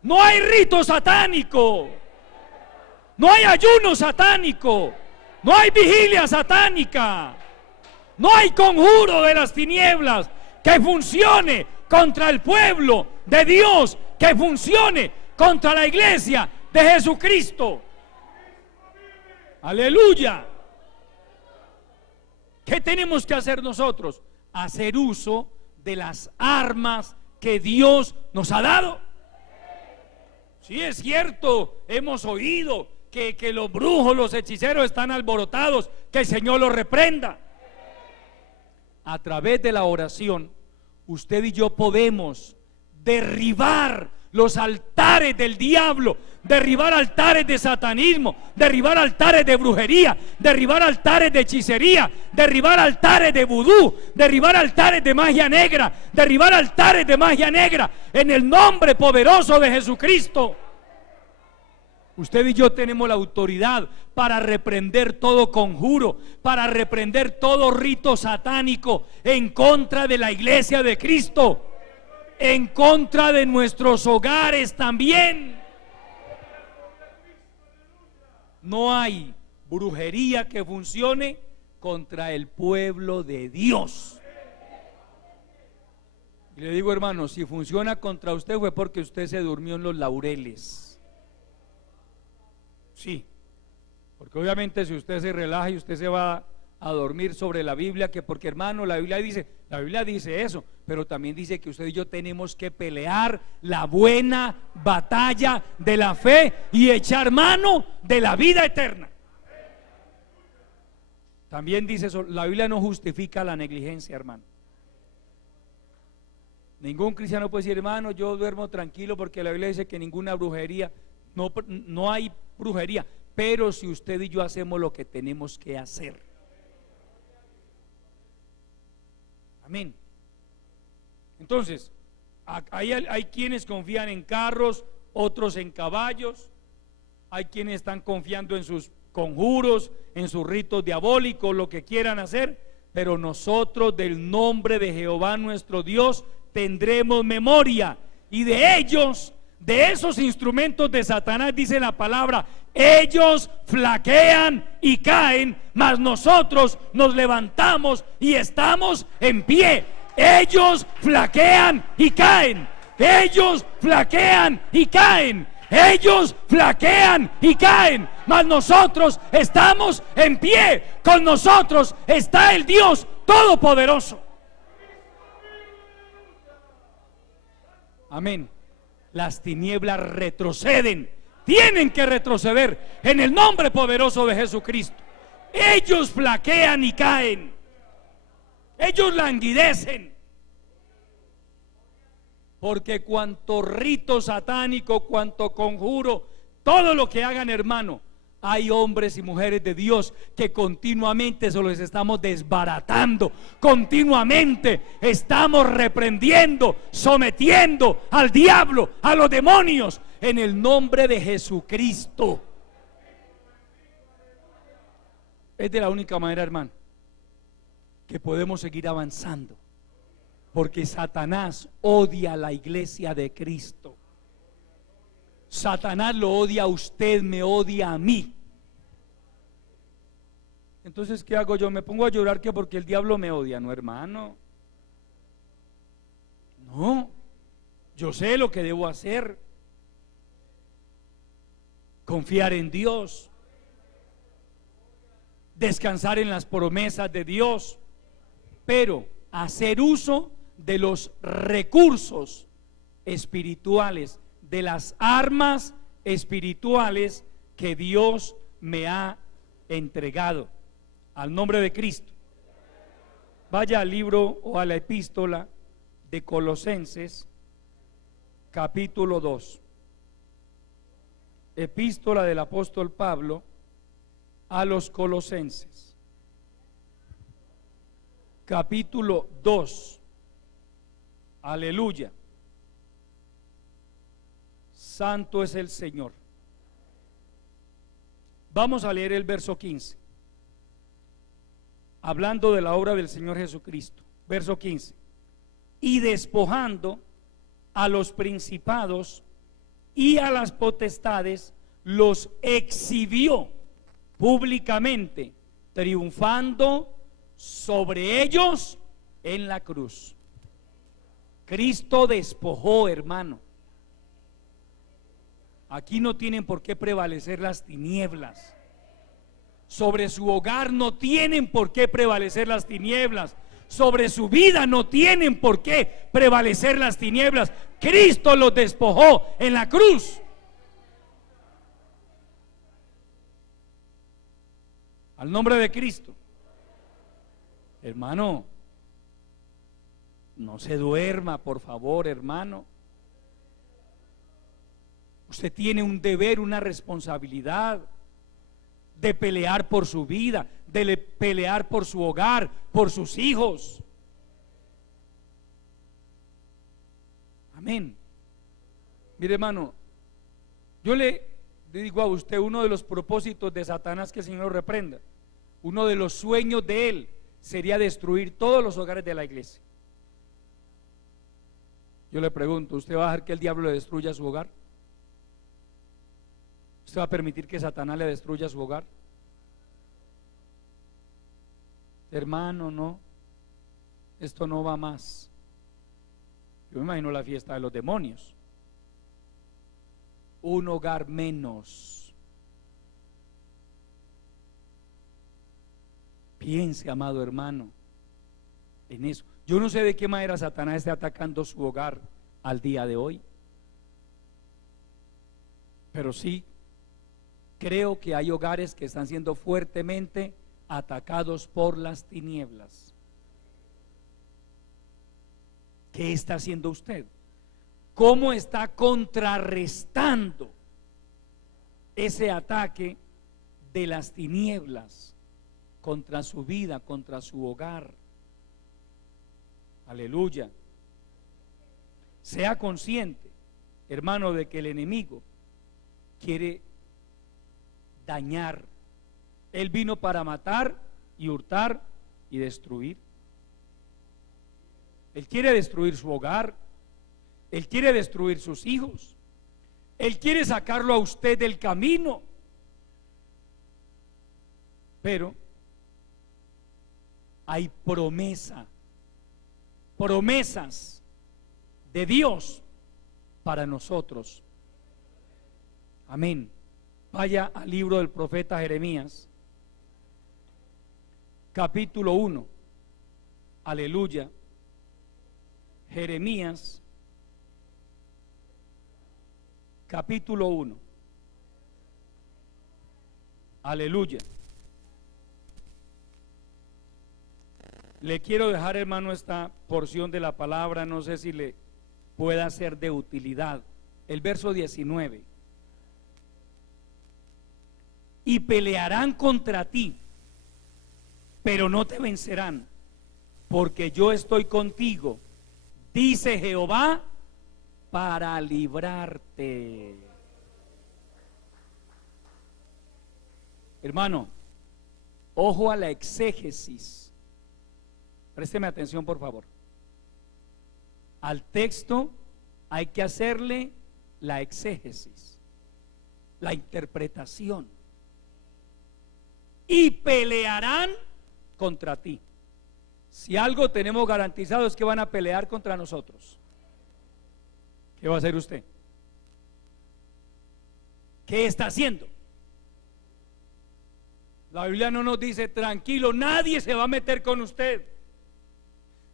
No hay rito satánico. No hay ayuno satánico. No hay vigilia satánica. No hay conjuro de las tinieblas que funcione contra el pueblo de Dios, que funcione contra la iglesia de Jesucristo. Aleluya. ¿Qué tenemos que hacer nosotros? Hacer uso de las armas que Dios nos ha dado. Sí, es cierto, hemos oído que los brujos, los hechiceros están alborotados, que el Señor los reprenda. A través de la oración, usted y yo podemos derribar los altares del diablo, derribar altares de satanismo, derribar altares de brujería, derribar altares de hechicería, derribar altares de vudú, derribar altares de magia negra, derribar altares de magia negra, en el nombre poderoso de Jesucristo. Usted y yo tenemos la autoridad para reprender todo conjuro, para reprender todo rito satánico en contra de la iglesia de Cristo, en contra de nuestros hogares también. No hay brujería que funcione contra el pueblo de Dios. Y le digo, hermano, si funciona contra usted fue porque usted se durmió en los laureles. Sí, porque obviamente si usted se relaja y usted se va a dormir sobre la Biblia, que porque, hermano, la Biblia dice eso, pero también dice que usted y yo tenemos que pelear la buena batalla de la fe y echar mano de la vida eterna. También dice eso, la Biblia no justifica la negligencia, hermano. Ningún cristiano puede decir, hermano, yo duermo tranquilo porque la Biblia dice que ninguna brujería. no, no hay brujería, pero si usted y yo hacemos lo que tenemos que hacer. Amén. Entonces, hay quienes confían en carros, otros en caballos, hay quienes están confiando en sus conjuros, en sus ritos diabólicos, lo que quieran hacer, pero nosotros del nombre de Jehová nuestro Dios tendremos memoria, y de ellos, de esos instrumentos de Satanás, dice la palabra, ellos flaquean y caen, mas nosotros nos levantamos y estamos en pie. Ellos flaquean y caen, ellos flaquean y caen, ellos flaquean y caen, mas nosotros estamos en pie. Con nosotros está el Dios Todopoderoso. Amén. Las tinieblas retroceden, tienen que retroceder en el nombre poderoso de Jesucristo. Ellos flaquean y caen, ellos languidecen, porque cuanto rito satánico, cuanto conjuro, todo lo que hagan, hermano, hay hombres y mujeres de Dios que continuamente se los estamos desbaratando, continuamente estamos reprendiendo, sometiendo al diablo, a los demonios, en el nombre de Jesucristo. Es de la única manera, hermano, que podemos seguir avanzando, porque Satanás odia a la iglesia de Cristo. Satanás lo odia a usted, me odia a mí. Entonces, ¿qué hago yo? ¿Me pongo a llorar que porque el diablo me odia? No, hermano. No, yo sé lo que debo hacer. Confiar en Dios, descansar en las promesas de Dios, pero hacer uso de los recursos espirituales, de las armas espirituales que Dios me ha entregado. Al nombre de Cristo. Vaya al libro o a la epístola de Colosenses, capítulo 2. Epístola del apóstol Pablo a los Colosenses, capítulo 2. Aleluya. Santo es el Señor. Vamos a leer el verso 15, hablando de la obra del Señor Jesucristo. Verso 15: y despojando a los principados y a las potestades, los exhibió públicamente, triunfando sobre ellos en la cruz. Cristo despojó, hermano. Aquí no tienen por qué prevalecer las tinieblas. Sobre su hogar no tienen por qué prevalecer las tinieblas. Sobre su vida no tienen por qué prevalecer las tinieblas. Cristo los despojó en la cruz. Al nombre de Cristo. Hermano, no se duerma, por favor, hermano. Usted tiene un deber, una responsabilidad de pelear por su vida, de pelear por su hogar, por sus hijos. Amén. Mire, hermano, yo le digo a usted, uno de los propósitos de Satanás, que el Señor lo reprenda, uno de los sueños de él sería destruir todos los hogares de la iglesia. Yo le pregunto, ¿usted va a dejar que el diablo le destruya su hogar? ¿Usted va a permitir que Satanás le destruya su hogar? Hermano, no, esto no va más. Yo me imagino la fiesta de los demonios. Un hogar menos. Piense, amado hermano, en eso. Yo no sé de qué manera Satanás está atacando su hogar al día de hoy, pero sí creo que hay hogares que están siendo fuertemente atacados por las tinieblas. ¿Qué está haciendo usted? ¿Cómo está contrarrestando ese ataque de las tinieblas contra su vida, contra su hogar. Aleluya. Sea consciente, hermano, de que el enemigo quiere dañar. Él vino para matar y hurtar y destruir. Él quiere destruir su hogar. Él quiere destruir sus hijos. Él quiere sacarlo a usted del camino. Pero hay promesas de Dios para nosotros. Amén. Vaya al libro del profeta Jeremías, capítulo 1. Aleluya. Jeremías, capítulo 1. Aleluya. Le quiero dejar, hermano, esta porción de la palabra, no sé si le pueda ser de utilidad. El verso 19. Y pelearán contra ti, pero no te vencerán, porque yo estoy contigo, dice Jehová, para librarte. Hermano, ojo a la exégesis. Présteme atención, por favor. Al texto hay que hacerle la exégesis, la interpretación. Y pelearán contra ti. Si algo tenemos garantizado es que van a pelear contra nosotros. ¿Qué va a hacer usted? ¿Qué está haciendo? La Biblia no nos dice, tranquilo, nadie se va a meter con usted.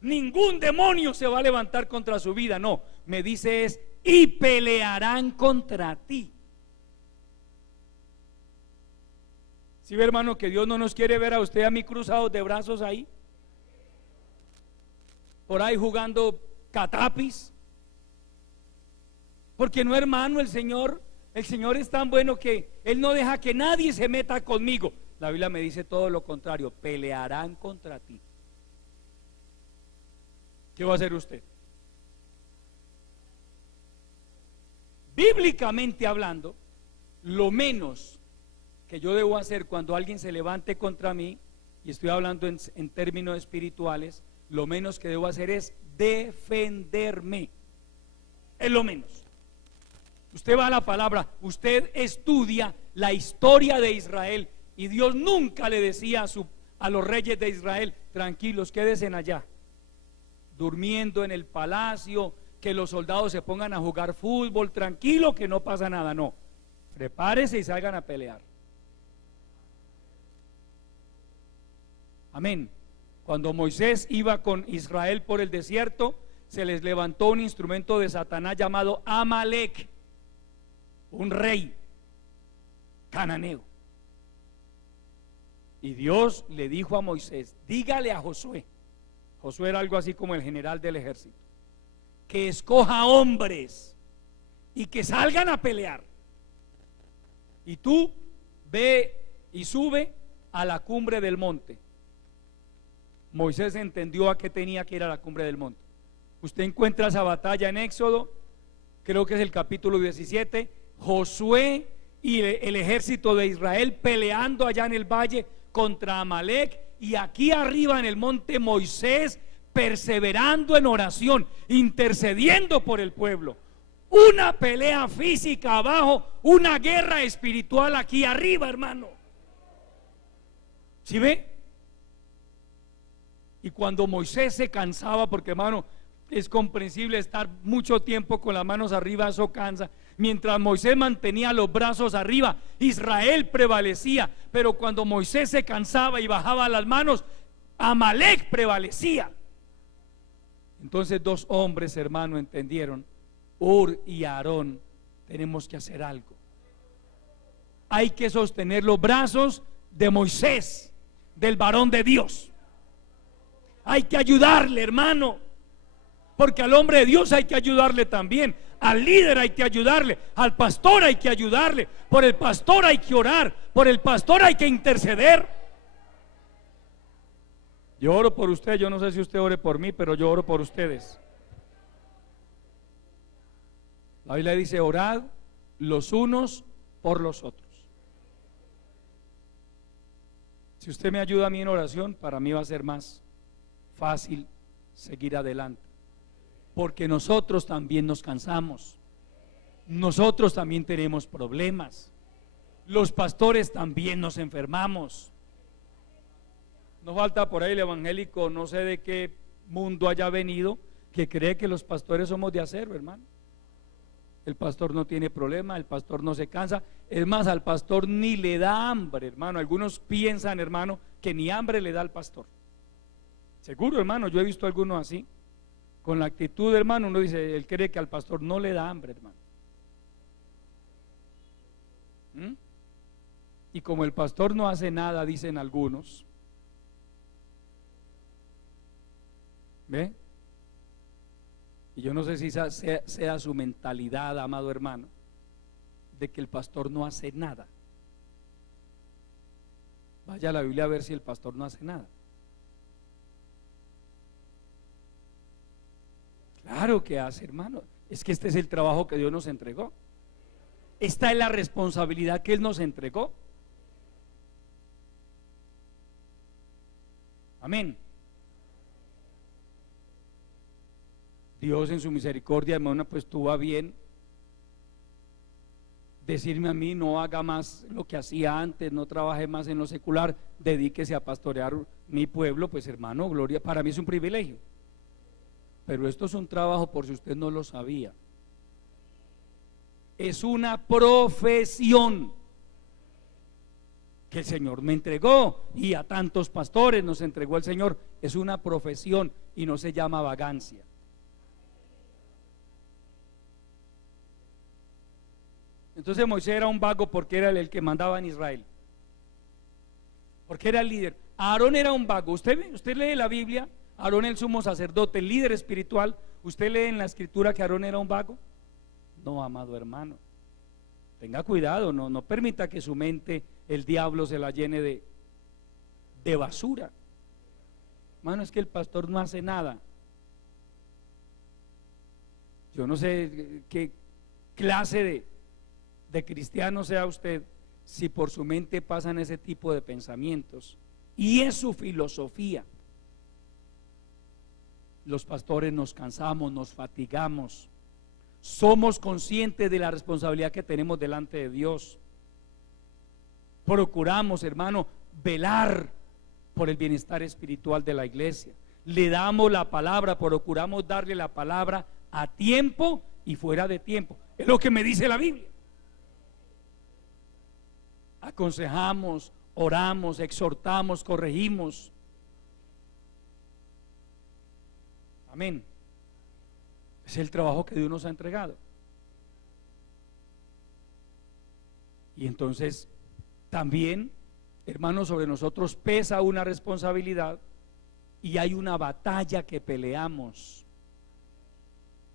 Ningún demonio se va a levantar contra su vida. No, me dice es, y pelearán contra ti. ¿Sí ve, hermano, que Dios no nos quiere ver a usted a mí cruzados de brazos ahí? Por ahí jugando catapis. Porque no, hermano, el Señor es tan bueno que Él no deja que nadie se meta conmigo. La Biblia me dice todo lo contrario, pelearán contra ti. ¿Qué va a hacer usted? Bíblicamente hablando, lo menos que yo debo hacer cuando alguien se levante contra mí, y estoy hablando en términos espirituales, lo menos que debo hacer es defenderme. Es lo menos. Usted va a la palabra, usted estudia la historia de Israel, y Dios nunca le decía a los reyes de Israel, tranquilos, quédense allá, durmiendo en el palacio, que los soldados se pongan a jugar fútbol, tranquilo, que no pasa nada. No, prepárese y salgan a pelear. Amén. Cuando Moisés iba con Israel por el desierto, se les levantó un instrumento de Satanás llamado Amalek, un rey cananeo. Y Dios le dijo a Moisés, dígale a Josué, Josué era algo así como el general del ejército, que escoja hombres y que salgan a pelear. Y tú ve y sube a la cumbre del monte. Moisés entendió a qué tenía que ir a la cumbre del monte. Usted encuentra esa batalla en Éxodo, creo que es el capítulo 17, Josué y el ejército de Israel peleando allá en el valle contra Amalek, y aquí arriba en el monte Moisés perseverando en oración, intercediendo por el pueblo. Una pelea física abajo, una guerra espiritual aquí arriba, hermano. ¿Sí ve? Y cuando Moisés se cansaba, porque, hermano, es comprensible estar mucho tiempo con las manos arriba, eso cansa. Mientras Moisés mantenía los brazos arriba, Israel prevalecía. Pero cuando Moisés se cansaba y bajaba las manos, Amalek prevalecía. Entonces dos hombres, hermano, entendieron, Hur y Aarón, tenemos que hacer algo. Hay que sostener los brazos de Moisés, del varón de Dios. Hay que ayudarle, hermano. Porque al hombre de Dios hay que ayudarle también, al líder hay que ayudarle, al pastor hay que ayudarle, por el pastor hay que orar, por el pastor hay que interceder. Yo oro por usted, yo no sé si usted ore por mí, pero yo oro por ustedes. La Biblia dice: orad los unos por los otros. Si usted me ayuda a mí en oración, para mí va a ser más fácil seguir adelante. Porque nosotros también nos cansamos, nosotros también tenemos problemas, los pastores también nos enfermamos. No falta por ahí el evangélico, no sé de qué mundo haya venido, que cree que los pastores somos de acero, hermano. El pastor no tiene problema, el pastor no se cansa, es más, al pastor ni le da hambre, hermano. Algunos piensan, hermano, que ni hambre le da al pastor. Seguro, hermano, yo he visto a algunos así. Con la actitud, hermano, uno dice, él cree que al pastor no le da hambre, hermano. Y como el pastor no hace nada, dicen algunos, ¿ve? Y yo no sé si sea su mentalidad, amado hermano, de que el pastor no hace nada. Vaya a la Biblia a ver si el pastor no hace nada. Claro que hace, hermano. Es que este es el trabajo que Dios nos entregó. Esta es la responsabilidad que Él nos entregó. Amén. Dios en su misericordia, hermano, pues tuvo a bien decirme a mí: no haga más lo que hacía antes, no trabaje más en lo secular, dedíquese a pastorear mi pueblo. Pues hermano, gloria, para mí es un privilegio. Pero esto es un trabajo, por si usted no lo sabía. Es una profesión que el Señor me entregó, y a tantos pastores nos entregó el Señor. Es una profesión y no se llama vagancia. Entonces Moisés era un vago porque era el que mandaba en Israel, porque era el líder. Aarón era un vago. Usted lee la Biblia, Aarón el sumo sacerdote, el líder espiritual. ¿Usted lee en la escritura que Aarón era un vago? No, amado hermano, tenga cuidado, no permita que su mente, el diablo, se la llene de basura. Hermano, es que el pastor no hace nada. Yo no sé qué clase de cristiano sea usted, si por su mente pasan ese tipo de pensamientos y es su filosofía. Los pastores nos cansamos, nos fatigamos, somos conscientes de la responsabilidad que tenemos delante de Dios. Procuramos, hermano, velar por el bienestar espiritual de la iglesia. Le damos la palabra, procuramos darle la palabra a tiempo y fuera de tiempo. Es lo que me dice la Biblia. Aconsejamos, oramos, exhortamos, corregimos. Amén. Es el trabajo que Dios nos ha entregado. Y entonces también, hermanos, sobre nosotros pesa una responsabilidad y hay una batalla que peleamos.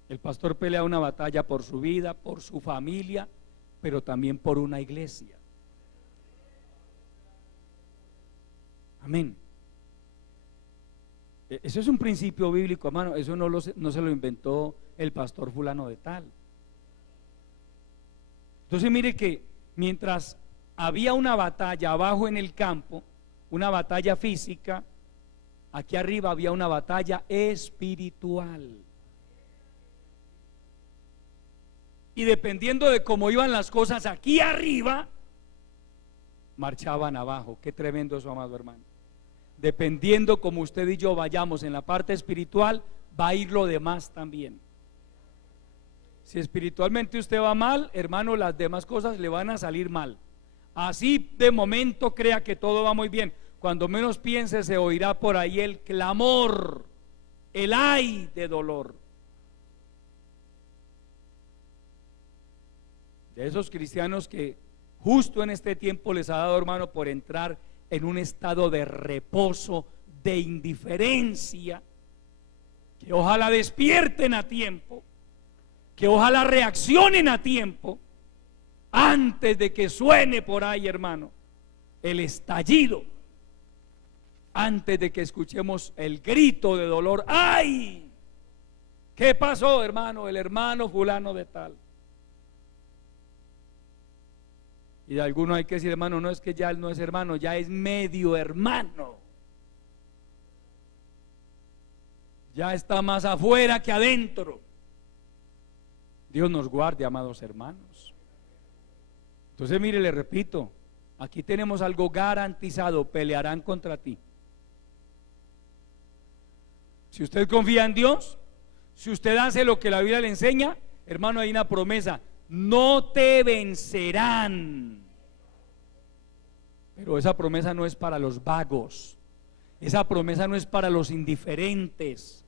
El pastor pelea una batalla por su vida, por su familia, pero también por una iglesia. Amén. Eso es un principio bíblico, hermano. Eso no se lo inventó el pastor fulano de tal. Entonces mire que mientras había una batalla abajo en el campo, una batalla física, aquí arriba había una batalla espiritual. Y dependiendo de cómo iban las cosas aquí arriba, marchaban abajo. Qué tremendo eso, amado hermano. Dependiendo como usted y yo vayamos en la parte espiritual, va a ir lo demás también. Si espiritualmente usted va mal, hermano, las demás cosas le van a salir mal. Así de momento crea que todo va muy bien, cuando menos piense se oirá por ahí el clamor, el ay de dolor. De esos cristianos que justo en este tiempo les ha dado, hermano, por entrar en un estado de reposo, de indiferencia, que ojalá despierten a tiempo, que ojalá reaccionen a tiempo, antes de que suene por ahí, hermano, el estallido, antes de que escuchemos el grito de dolor. ¡Ay! ¿Qué pasó, hermano? El hermano fulano de tal. Y de alguno hay que decir, hermano, no es que ya él no es hermano, ya es medio hermano. Ya está más afuera que adentro. Dios nos guarde, amados hermanos. Entonces, mire, le repito, aquí tenemos algo garantizado: pelearán contra ti. Si usted confía en Dios, si usted hace lo que la Biblia le enseña, hermano, hay una promesa: no te vencerán. Pero esa promesa no es para los vagos, esa promesa no es para los indiferentes,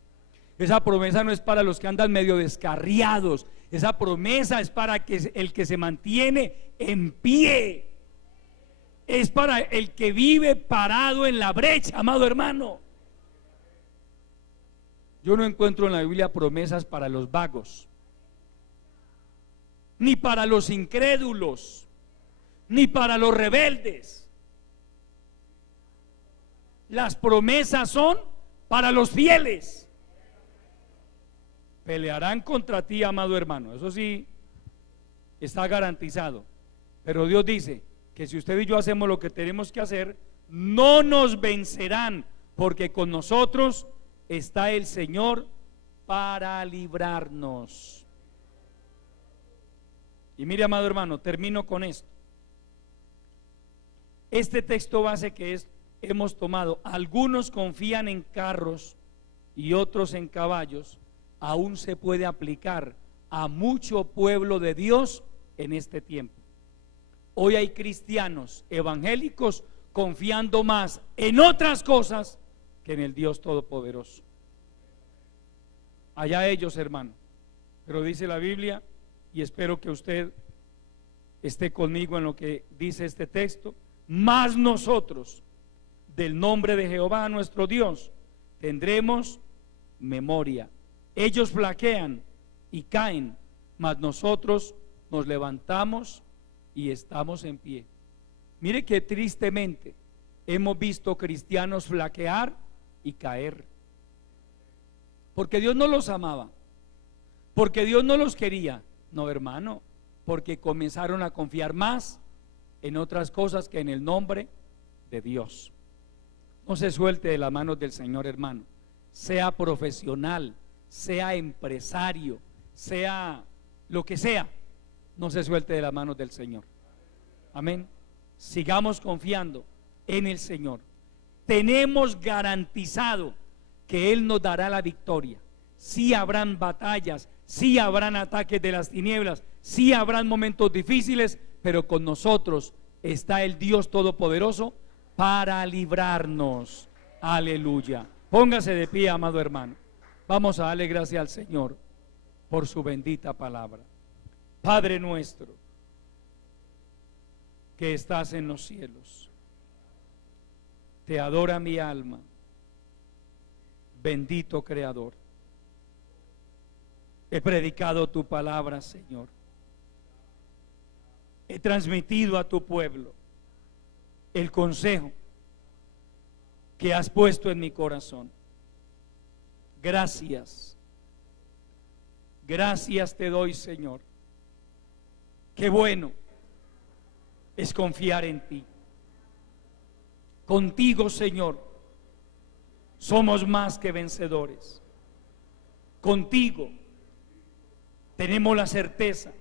esa promesa no es para los que andan medio descarriados, esa promesa es para el que se mantiene en pie, es para el que vive parado en la brecha, amado hermano. Yo no encuentro en la Biblia promesas para los vagos, ni para los incrédulos, ni para los rebeldes. Las promesas son para los fieles. Pelearán contra ti, amado hermano, eso sí está garantizado. Pero Dios dice que si usted y yo hacemos lo que tenemos que hacer, no nos vencerán, porque con nosotros está el Señor para librarnos. Y mire, amado hermano, termino con esto. Este texto base que hemos tomado, algunos confían en carros y otros en caballos, aún se puede aplicar a mucho pueblo de Dios en este tiempo. Hoy hay cristianos evangélicos confiando más en otras cosas que en el Dios Todopoderoso. Allá ellos, hermano. Pero dice la Biblia, y espero que usted esté conmigo en lo que dice este texto: mas nosotros, del nombre de Jehová nuestro Dios, tendremos memoria. Ellos flaquean y caen, mas nosotros nos levantamos y estamos en pie. Mire que tristemente hemos visto cristianos flaquear y caer, porque Dios no los amaba, porque Dios no los quería. No, hermano, porque comenzaron a confiar más en otras cosas que en el nombre de Dios. No se suelte de las manos del Señor, hermano. Sea profesional, sea empresario, sea lo que sea, no se suelte de las manos del Señor. Amén. Sigamos confiando en el Señor. Tenemos garantizado que Él nos dará la victoria. Sí habrán batallas, sí habrán ataques de las tinieblas, sí habrán momentos difíciles, pero con nosotros está el Dios Todopoderoso para librarnos. Aleluya. Póngase de pie, amado hermano. Vamos a darle gracias al Señor por su bendita palabra. Padre nuestro que estás en los cielos, te adora mi alma. Bendito Creador, he predicado tu palabra, Señor. He transmitido a tu pueblo el consejo que has puesto en mi corazón. Gracias. Gracias te doy, Señor. Qué bueno es confiar en ti. Contigo, Señor, somos más que vencedores. Contigo tenemos la certeza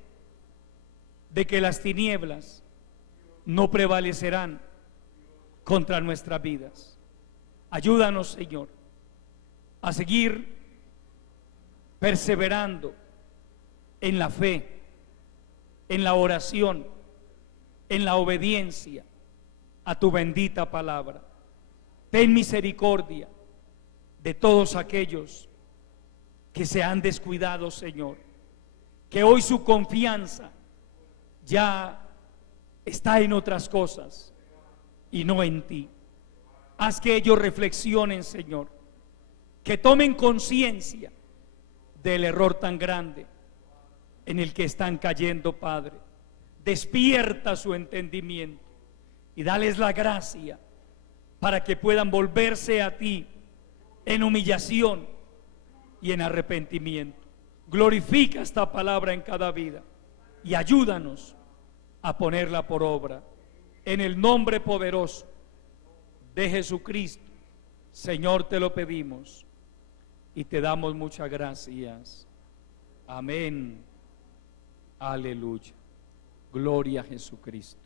de que las tinieblas no prevalecerán contra nuestras vidas. Ayúdanos, Señor, a seguir perseverando en la fe, en la oración, en la obediencia a tu bendita palabra. Ten misericordia de todos aquellos que se han descuidado, Señor, que hoy su confianza ya está en otras cosas y no en ti. Haz que ellos reflexionen, Señor, que tomen conciencia del error tan grande en el que están cayendo, Padre. Despierta su entendimiento y dales la gracia para que puedan volverse a ti en humillación y en arrepentimiento. Glorifica esta palabra en cada vida y ayúdanos a ponerla por obra. En el nombre poderoso de Jesucristo, Señor, te lo pedimos y te damos muchas gracias. Amén. Aleluya. Gloria a Jesucristo.